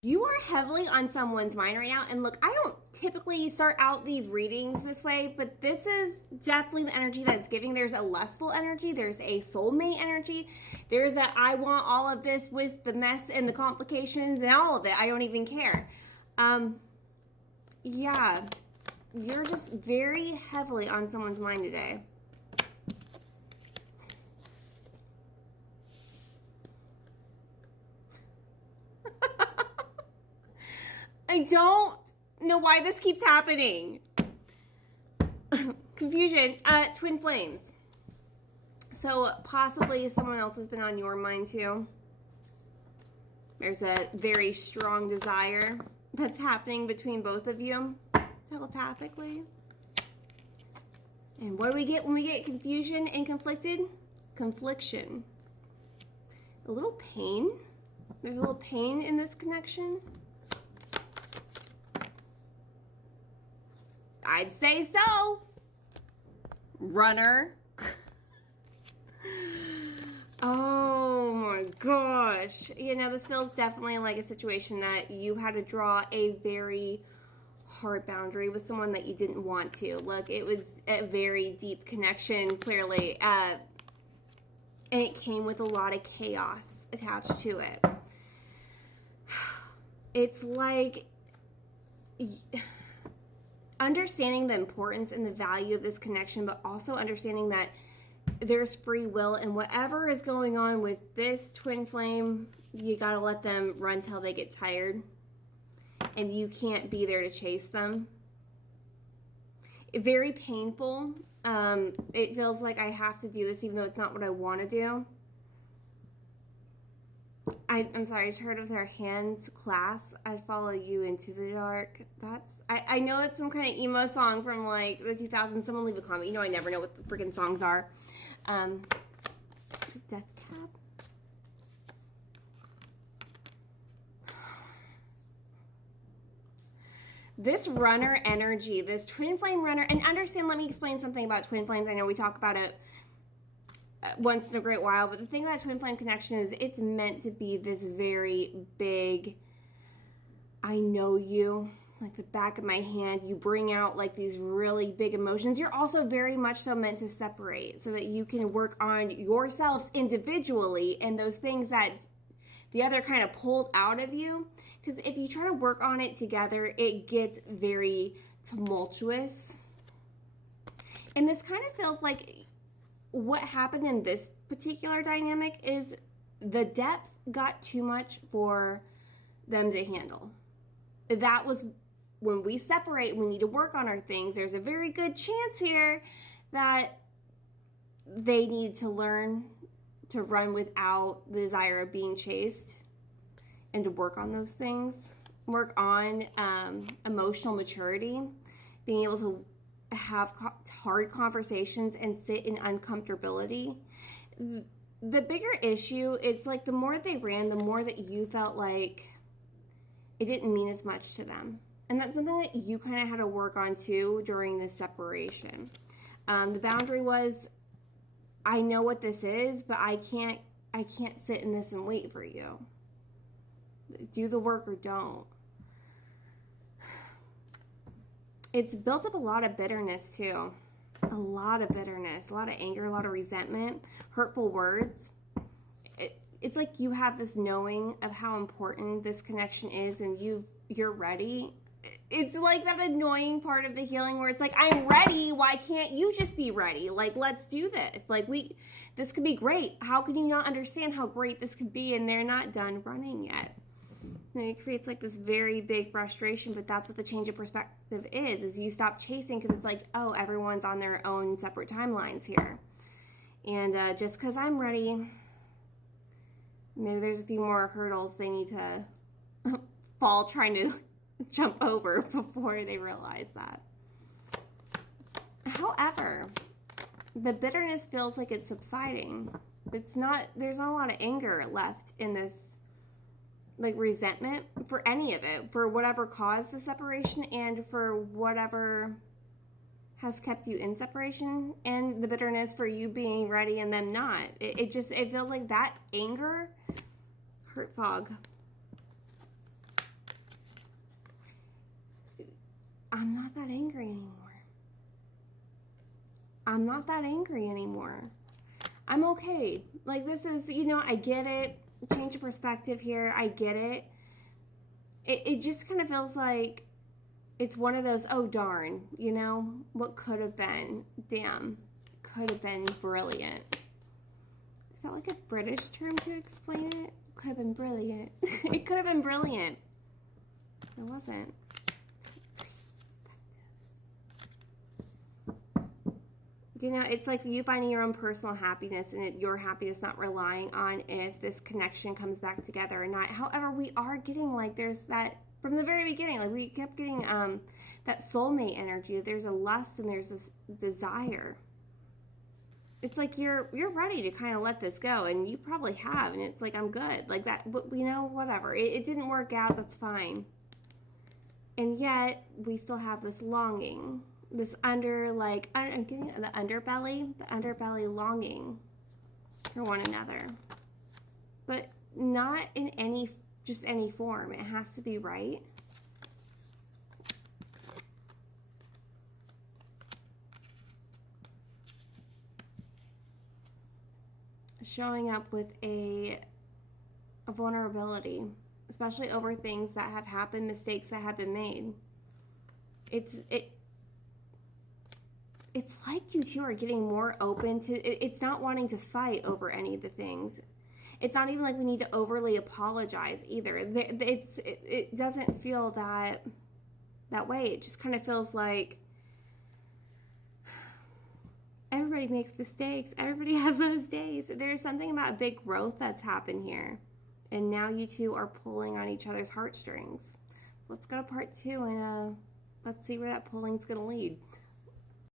You are heavily on someone's mind right now. And look, I don't typically start out these readings this way, but this is definitely the energy that it's giving. There's a lustful energy. There's a soulmate energy. There's that I want all of this with the mess and the complications and all of it. I don't even care. Yeah, you're just very heavily on someone's mind today. I don't know why this keeps happening. Confusion. Twin flames. So possibly someone else has been on your mind too. There's a very strong desire that's happening between both of you telepathically. And what do we get when we get confusion and conflicted? Confliction. A little pain. There's a little pain in this connection. I'd say so. Runner. Oh my gosh. You know, this feels definitely like a situation that you had to draw a very hard boundary with someone that you didn't want to. Look, it was a very deep connection, clearly. And it came with a lot of chaos attached to it. It's like understanding the importance and the value of this connection, but also understanding that there's free will, and whatever is going on with this twin flame, you gotta let them run till they get tired, and you can't be there to chase them. Very painful. It feels like I have to do this even though it's not what I want to do. I'm sorry, I just heard with our hands class, I follow you into the dark. I know it's some kind of emo song from like the 2000s. Someone leave a comment. You know I never know what the freaking songs are. Death Cab. This runner energy, this twin flame runner, and understand, let me explain something about twin flames. I know we talk about it once in a great while, but the thing about twin flame connection is it's meant to be this very big, I know you, like the back of my hand. You bring out like these really big emotions. You're also very much so meant to separate so that you can work on yourselves individually and those things that the other kind of pulled out of you. Because if you try to work on it together, it gets very tumultuous. And this kind of feels like what happened in this particular dynamic is the depth got too much for them to handle. That was when we separate, we need to work on our things. There's a very good chance here that they need to learn to run without the desire of being chased and to work on those things. Work on emotional maturity, being able to have hard conversations and sit in uncomfortability. The bigger issue, it's like the more they ran, the more that you felt like it didn't mean as much to them. And that's something that you kind of had to work on too during this separation. The boundary was, I know what this is, but I can't sit in this and wait for you. Do the work or don't. It's built up a lot of bitterness too. A lot of bitterness, a lot of anger, a lot of resentment, hurtful words. It's like you have this knowing of how important this connection is and you're ready. It's like that annoying part of the healing where it's like, I'm ready. Why can't you just be ready? Like, let's do this. Like, this could be great. How can you not understand how great this could be? And they're not done running yet. And it creates like this very big frustration, but that's what the change of perspective is you stop chasing because it's like, oh, everyone's on their own separate timelines here. And just because I'm ready, maybe there's a few more hurdles they need to fall trying to jump over before they realize that. However, the bitterness feels like it's subsiding. There's not a lot of anger left in this, like resentment for any of it, for whatever caused the separation and for whatever has kept you in separation, and the bitterness for you being ready and them not. It feels like that anger, hurt fog. I'm not that angry anymore. I'm not that angry anymore. I'm okay. Like, this is, you know, I get it. Change of perspective here. I get it. It just kind of feels like it's one of those, oh darn, you know, what could have been, damn, could have been brilliant. Is that like a British term to explain it? Could have been brilliant. It could have been brilliant. It wasn't. You know, it's like you finding your own personal happiness and your happiness not relying on if this connection comes back together or not. However, we are getting like there's that from the very beginning, like we kept getting that soulmate energy. There's a lust and there's this desire. It's like you're ready to kind of let this go, and you probably have, and it's like I'm good, like that. But you know, whatever. It didn't work out. That's fine. And yet we still have this longing. This I'm getting the underbelly longing for one another, but not in just any form. It has to be right. Showing up with a vulnerability, especially over things that have happened, mistakes that have been made. It's like you two are getting more open to it's not wanting to fight over any of the things. It's not even like we need to overly apologize either. It doesn't feel that way. It just kind of feels like everybody makes mistakes. Everybody has those days. There's something about big growth that's happened here. And now you two are pulling on each other's heartstrings. Let's go to part 2 and let's see where that pulling's going to lead.